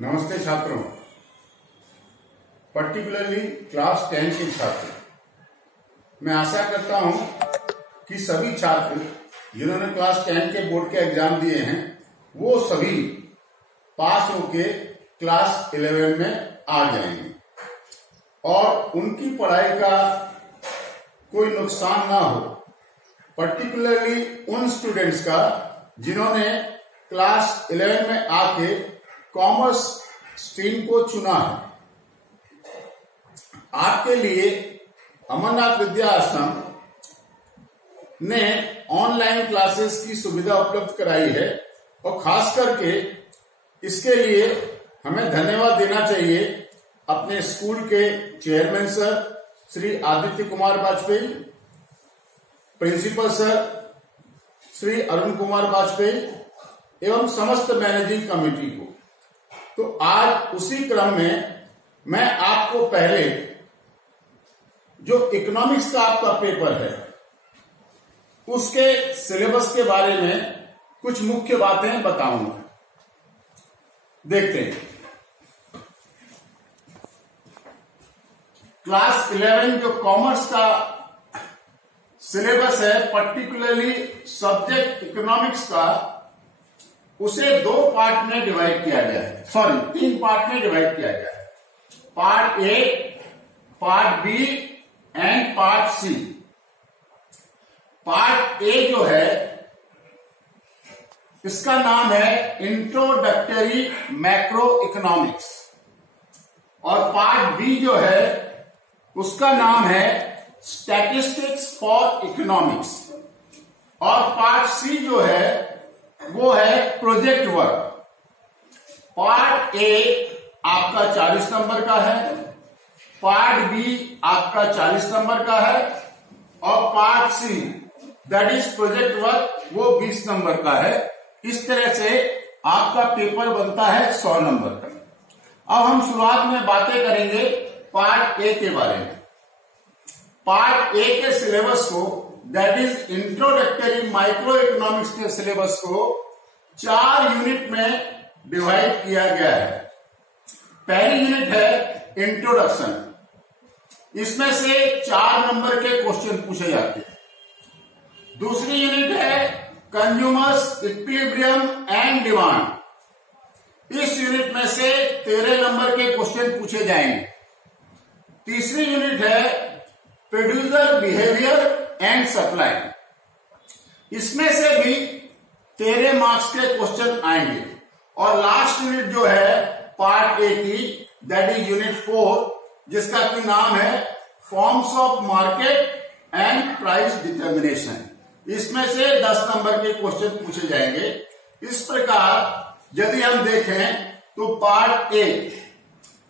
नमस्ते छात्रों, particularly class 10 के छात्र। मैं आशा करता हूं कि सभी छात्र जिन्होंने क्लास 10 के बोर्ड के एग्जाम दिए हैं वो सभी पास होके क्लास 11 में आ जाएंगे और उनकी पढ़ाई का कोई नुकसान ना हो। पर्टिकुलरली उन स्टूडेंट्स का जिन्होंने क्लास 11 में आके कॉमर्स स्ट्रीम को चुना है। आपके लिए अमरनाथ विद्या आश्रम ने ऑनलाइन क्लासेस की सुविधा उपलब्ध कराई है और खास करके इसके लिए हमें धन्यवाद देना चाहिए अपने स्कूल के chairman sir Shri Aditya Kumar Vajpayee, principal sir Shri Arun Kumar Vajpayee एवं समस्त मैनेजिंग कमेटी को। तो आज उसी क्रम में मैं आपको पहले जो इकोनॉमिक्स का आपका पेपर है उसके सिलेबस के बारे में कुछ मुख्य बातें बताऊंगा। देखते हैं, क्लास 11 जो कॉमर्स का सिलेबस है, पर्टिकुलरली सब्जेक्ट इकोनॉमिक्स का, उसे 2 पार्ट में डिवाइड किया गया है। 3 पार्ट में डिवाइड किया गया है। Part A, part B and part C. Part A जो है इसका नाम है इंट्रोडक्टरी मैक्रो इकोनॉमिक्स और पार्ट बी जो है उसका नाम है स्टैटिस्टिक्स फॉर इकोनॉमिक्स और पार्ट सी जो है वो है प्रोजेक्ट वर्क। पार्ट ए आपका 40 नंबर का है, पार्ट बी आपका 40 नंबर का है और part see that is project work वो 20 नंबर का है। इस तरह से आपका पेपर बनता है 100 नंबर का। अब हम शुरुआत में बातें करेंगे पार्ट ए के बारे में। पार्ट ए के सिलेबस को that is introductory micro economics के सिलेबस को 4 यूनिट में डिवाइड किया गया है। पहली यूनिट है इंट्रोडक्शन, इसमें से 4 नंबर के क्वेश्चन पूछे जाते हैं। दूसरी यूनिट है कंज्यूमर्स इक्विलिब्रियम एंड डिमांड, इस यूनिट में से 13 नंबर के क्वेश्चन पूछे जाएंगे। तीसरी यूनिट है प्रोड्यूसर बिहेवियर एंड सप्लाई, इसमें से भी 13 मार्क्स के क्वेश्चन आएंगे। और लास्ट यूनिट जो है पार्ट ए की दैट इज यूनिट 4, जिसका की नाम है forms of market and price determination, इसमें से 10 नंबर के क्वेश्चन पूछे जाएंगे। इस प्रकार यदि हम देखें तो part A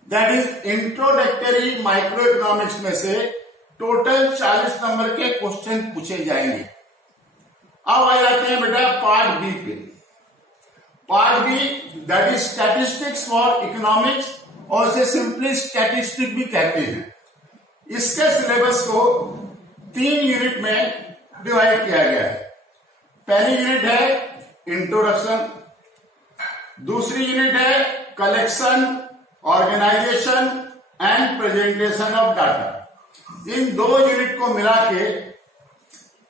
that is introductory micro economics में से टोटल 40 नंबर के क्वेश्चन पूछे जाएंगे। अब आ जाते हैं बेटा पार्ट बी पे। Part B that is statistics for economics और इसे सिंपली स्टैटिस्टिक भी कहते हैं। इसके सिलेबस को 3 यूनिट में डिवाइड किया गया है। पहली यूनिट है इंट्रोडक्शन, दूसरी यूनिट है collection, organisation and presentation of data. इन 2 यूनिट को मिला के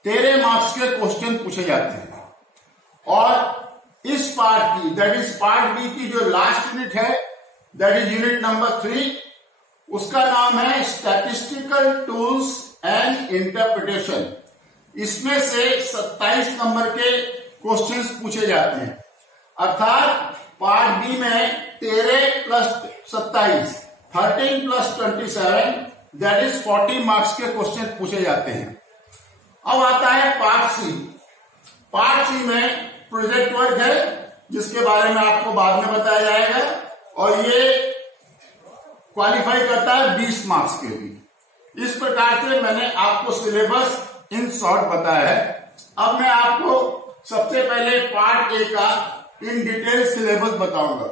13 मार्क्स के क्वेश्चन पूछे जाते हैं। और इस पार्ट की दैट इज पार्ट बी की जो लास्ट यूनिट है दैट इज यूनिट नंबर 3, उसका नाम है स्टैटिस्टिकल टूल्स एंड इंटरप्रिटेशन। इसमें से 27 नंबर के क्वेश्चंस पूछे जाते हैं। अर्थात पार्ट बी में 13 plus 27 13 plus 27 that is 40 marks के क्वेश्चन पूछे जाते हैं। अब आता है पार्ट सी। पार्ट सी में प्रोजेक्ट वर्क है जिसके बारे में आपको बाद में बताया जाएगा और ये क्वालिफाई करता है 20 मार्क्स के लिए। इस प्रकार से मैंने आपको सिलेबस इन शॉर्ट बताया है। अब मैं आपको सबसे पहले पार्ट ए का इन डिटेल सिलेबस बताऊंगा।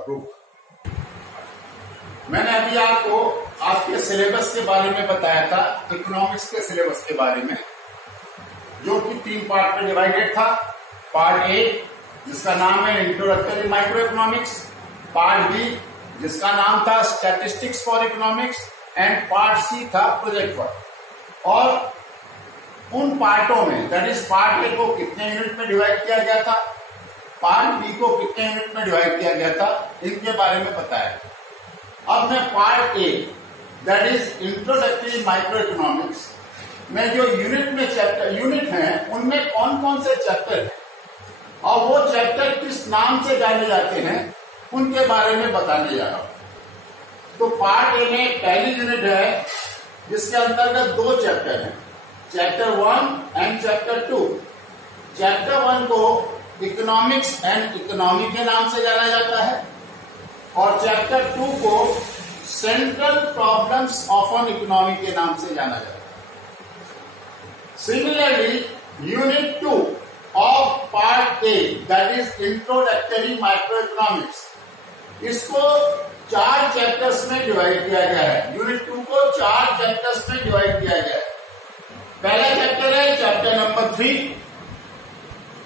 मैंने अभी आपको आपके सिलेबस के बारे में बताया था, इकोनॉमिक्स के सिलेबस के बारे में, जो कि 3 पार्ट में डिवाइडेड था। पार्ट ए जिसका नाम है introductory microeconomics, part B जिसका नाम था statistics for economics, and part C था प्रोजेक्ट वर्क। और उन पार्टों में, दैट इज पार्ट ए को कितने यूनिट में डिवाइड किया गया था, पार्ट बी को कितने यूनिट में डिवाइड किया गया था, इनके बारे में बताया। अब मैं part A, that is introductory micro economics में जो यूनिट हैं, उनमें कौन कौन से चैप्टर हैं और वो चैप्टर किस नाम से जाने जाते हैं, उनके बारे में बताने जा रहा हूं। तो पार्ट ए में पहली यूनिट है जिसके अंतर्गत 2 चैप्टर हैं, चैप्टर 1 एंड चैप्टर 2। चैप्टर 1 को इकोनॉमिक्स एंड इकोनॉमी के नाम से जाना जाता है और चैप्टर 2 को central problems of an economy के नाम से जाना जाता है। Similarly unit 2 of part A, that is introductory micro economics, इसको 4 चैप्टर्स में डिवाइड किया गया है। यूनिट 2 को 4 चैप्टर्स में डिवाइड किया गया है। पहला चैप्टर है चैप्टर नंबर 3,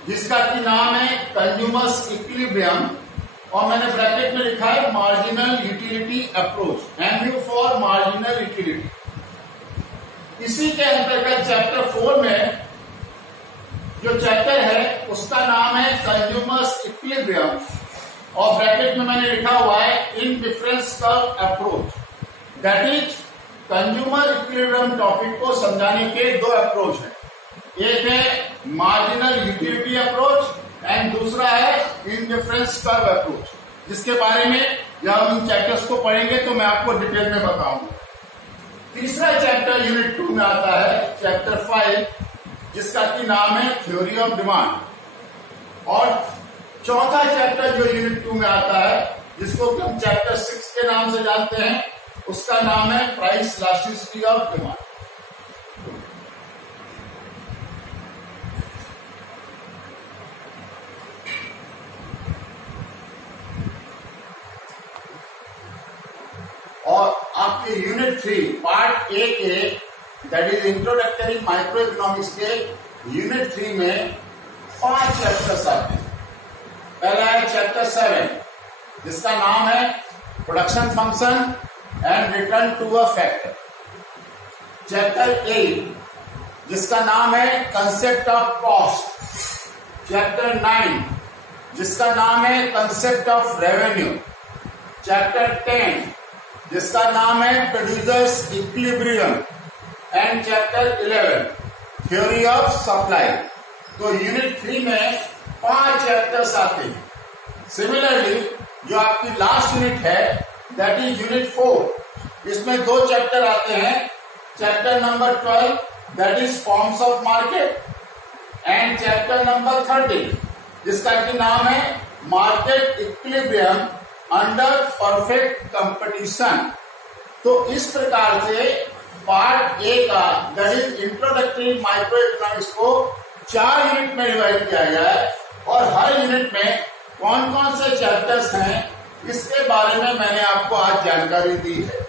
जिसका की नाम है कंज्यूमर्स इक्विलिब्रियम, और मैंने ब्रैकेट में लिखा है marginal utility approach, MU for marginal utility. इसी के अंतर्गत चैप्टर 4 में जो चैप्टर है उसका नाम है कंज्यूमर्स इक्विलिब्रियम, और ब्रैकेट में मैंने लिखा हुआ है indifference curve approach. That is consumer equilibrium topic को समझाने के 2 अप्रोच हैं, एक है मार्जिनल यूटिलिटी अप्रोच एंड दूसरा है इनडिफरेंस कर्व अप्रोच, जिसके बारे में जब हम इन चैप्टर्स को पढ़ेंगे तो मैं आपको डिटेल में बताऊंगा। तीसरा चैप्टर यूनिट 2 में आता है चैप्टर 5, जिसका की नाम है थ्योरी ऑफ डिमांड, और चौथा चैप्टर जो यूनिट 2 में आता है, जिसको हम चैप्टर 6 के नाम से जानते हैं, उसका नाम है प्राइस इलास्टिसिटी ऑफ डिमांड। और आपके यूनिट 3 पार्ट ए के, that is introductory micro economics के यूनिट 3 में 5 चैप्टर्स आते हैं। पहला है चैप्टर 7, जिसका नाम है production function and return to a factor. Chapter 8, जिसका नाम है कंसेप्ट ऑफ कॉस्ट। चैप्टर 9, जिसका नाम है कंसेप्ट ऑफ रेवेन्यू। चैप्टर 10, जिसका नाम है producers equilibrium, and chapter 11 theory of supply. तो यूनिट 3 में 5 चैप्टर्स आते हैं। सिमिलरली जो आपकी लास्ट यूनिट है, दैट इज यूनिट 4, इसमें 2 चैप्टर आते हैं, chapter number 12 that is forms of market, and chapter number 13, जिसका की नाम है market equilibrium under perfect competition. तो इस प्रकार से पार्ट ए का, that is introductory micro economics को 4 यूनिट में डिवाइड किया गया है, और हर यूनिट में कौन कौन से चैप्टर्स हैं, इसके बारे में मैंने आपको आज जानकारी दी है।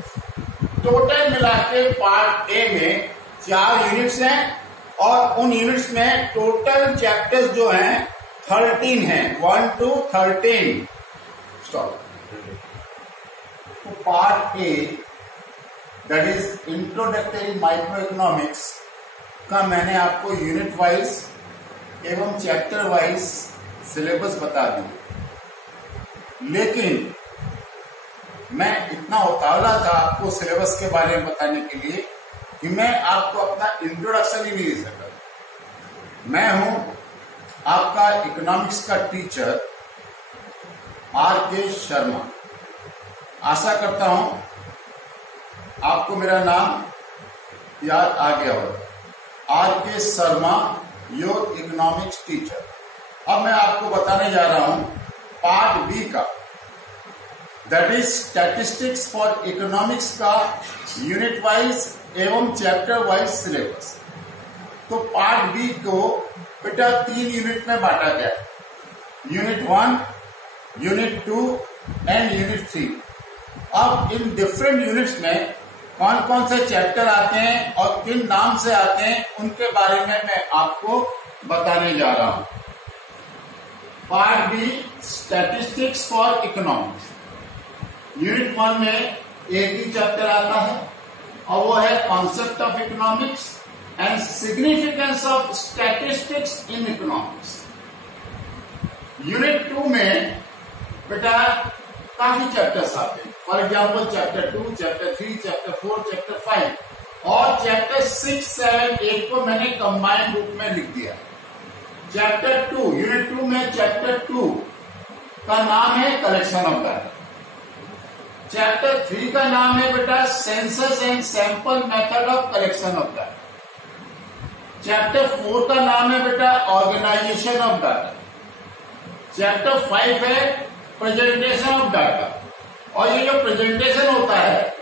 टोटल मिला के पार्ट ए में 4 यूनिट्स हैं, और उन यूनिट्स में टोटल चैप्टर्स जो हैं 13 हैं, 1 to 13। स्टॉप। तो part A, that is introductory micro economics का मैंने आपको यूनिट वाइज एवं चैप्टर वाइज सिलेबस बता दी, लेकिन मैं इतना उतावला था आपको सिलेबस के बारे में बताने के लिए कि मैं आपको अपना इंट्रोडक्शन ही नहीं दे सका। मैं हूं आपका इकोनॉमिक्स का टीचर R.K. शर्मा। आशा करता हूं आपको मेरा नाम याद आ गया होगा। R.K. Sharma, your economics teacher. अब मैं आपको बताने जा रहा हूं पार्ट बी का, that is statistics for economics का यूनिट वाइज एवं चैप्टर वाइज सिलेबस। तो पार्ट बी को बेटा 3 यूनिट में बांटा गया है, यूनिट 1, यूनिट 2 एंड यूनिट 3। अब इन डिफरेंट यूनिट्स में कौन कौन से चैप्टर आते हैं और किन नाम से आते हैं, उनके बारे में मैं आपको बताने जा रहा हूं। Part B statistics for economics. Unit 1 में एक ही चैप्टर आता है और वो है concept of economics and significance of statistics in economics. Unit 2 में बेटा काफी चैप्टर्स आते हैं, for example chapter 2, chapter 3, chapter 4, chapter 5 और चैप्टर 6, 7, 8 को मैंने कंबाइंड रूप में लिख दिया। चैप्टर 2 यूनिट 2 में चैप्टर 2 का नाम है कलेक्शन ऑफ डाटा। चैप्टर 3 का नाम है बेटा census and sample method of collection of data. Chapter 4 का नाम है बेटा ऑर्गेनाइजेशन ऑफ डाटा। चैप्टर 5 है प्रेजेंटेशन ऑफ डाटा। और ये जो प्रेजेंटेशन होता है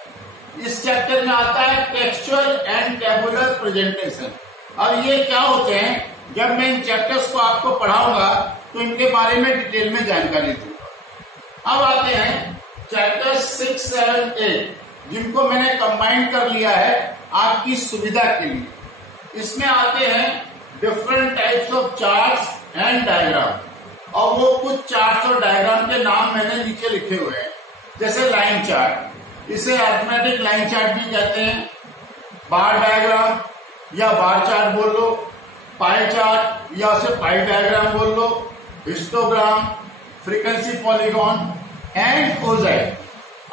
इस चैप्टर में आता है टेक्सचुअल एंड टेबुलर प्रेजेंटेशन। अब ये क्या होते हैं, जब मैं इन चैप्टर्स को आपको पढ़ाऊंगा तो इनके बारे में डिटेल में जानकारी दूंगा। अब आते हैं चैप्टर 6, 7, 8 जिनको मैंने कंबाइन कर लिया है आपकी सुविधा के लिए। इसमें आते हैं different types of charts and diagram और वो कुछ चार्ट्स और डायग्राम के नाम मैंने नीचे लिखे हुए हैं, जैसे लाइन चार्ट, इसे अरिथमेटिक लाइन चार्ट भी कहते हैं, बार डायग्राम या बार चार्ट बोल लो, पाई चार्ट या उसे पाई डायग्राम बोल लो, histogram, frequency polygon and mosaic.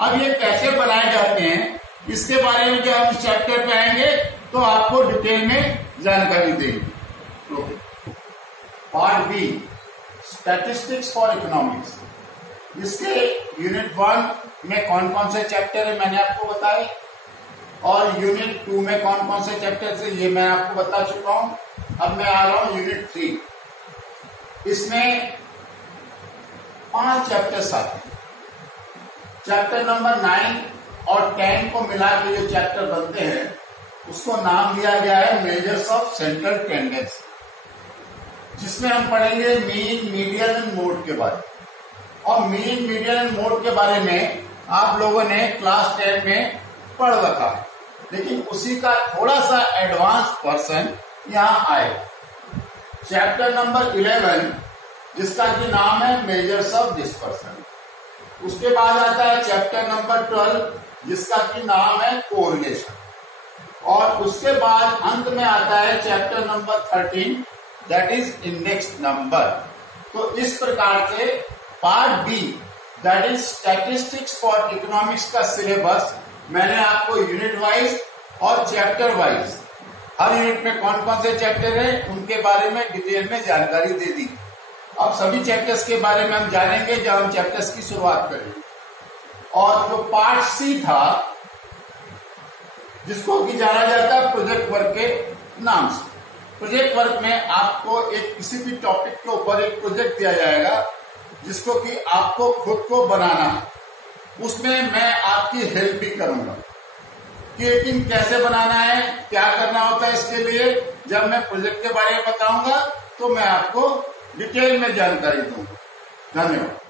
अब ये कैसे बनाए जाते हैं इसके बारे में जब हम चैप्टर पे आएंगे तो आपको डिटेल में जानकारी देंगे। Part B statistics for economics. इसके यूनिट 1 में कौन कौन से चैप्टर है मैंने आपको बताए और यूनिट 2 में कौन कौन से चैप्टर है ये मैं आपको बता चुका हूं। अब मैं आ रहा हूं यूनिट 3। इसमें 5 चैप्टर्स आते हैं। चैप्टर नंबर 9 और 10 को मिला के जो चैप्टर बनते हैं उसको नाम दिया गया है मेजर्स ऑफ सेंट्रल टेंडेंसी, जिसमें हम पढ़ेंगे मीन, मीडियन एंड मोड के बारे में। और मीन, मीडियन एंड मोड के बारे में आप लोगों ने क्लास 10 में पढ़ रखा है, लेकिन उसी का थोड़ा सा एडवांस वर्जन यहाँ आए। चैप्टर नंबर 11 जिसका कि नाम है मेजर्स ऑफ डिस्पर्सन। उसके बाद आता है चैप्टर नंबर 12 जिसका कि नाम है कोरिलेशन। और उसके बाद अंत में आता है chapter number 13 that is index number. तो इस प्रकार से part B that is statistics for economics का सिलेबस मैंने आपको यूनिट वाइज और चैप्टर वाइज हर यूनिट में कौन कौन से चैप्टर है उनके बारे में डिटेल में जानकारी दे दी। अब सभी चैप्टर्स के बारे में हम जानेंगे जब हम चैप्टर्स की शुरुआत करेंगे। और जो पार्ट सी था जिसको कि जाना जाता है प्रोजेक्ट वर्क के नाम से, प्रोजेक्ट वर्क में आपको एक किसी भी टॉपिक के ऊपर एक प्रोजेक्ट दिया जाएगा जिसको कि आपको खुद को बनाना है। उसमें मैं आपकी हेल्प भी करूंगा कि लेकिन कैसे बनाना है, क्या करना होता है। इसके लिए जब मैं प्रोजेक्ट के बारे में बताऊंगा तो मैं आपको डिटेल में जानकारी दूंगा। धन्यवाद।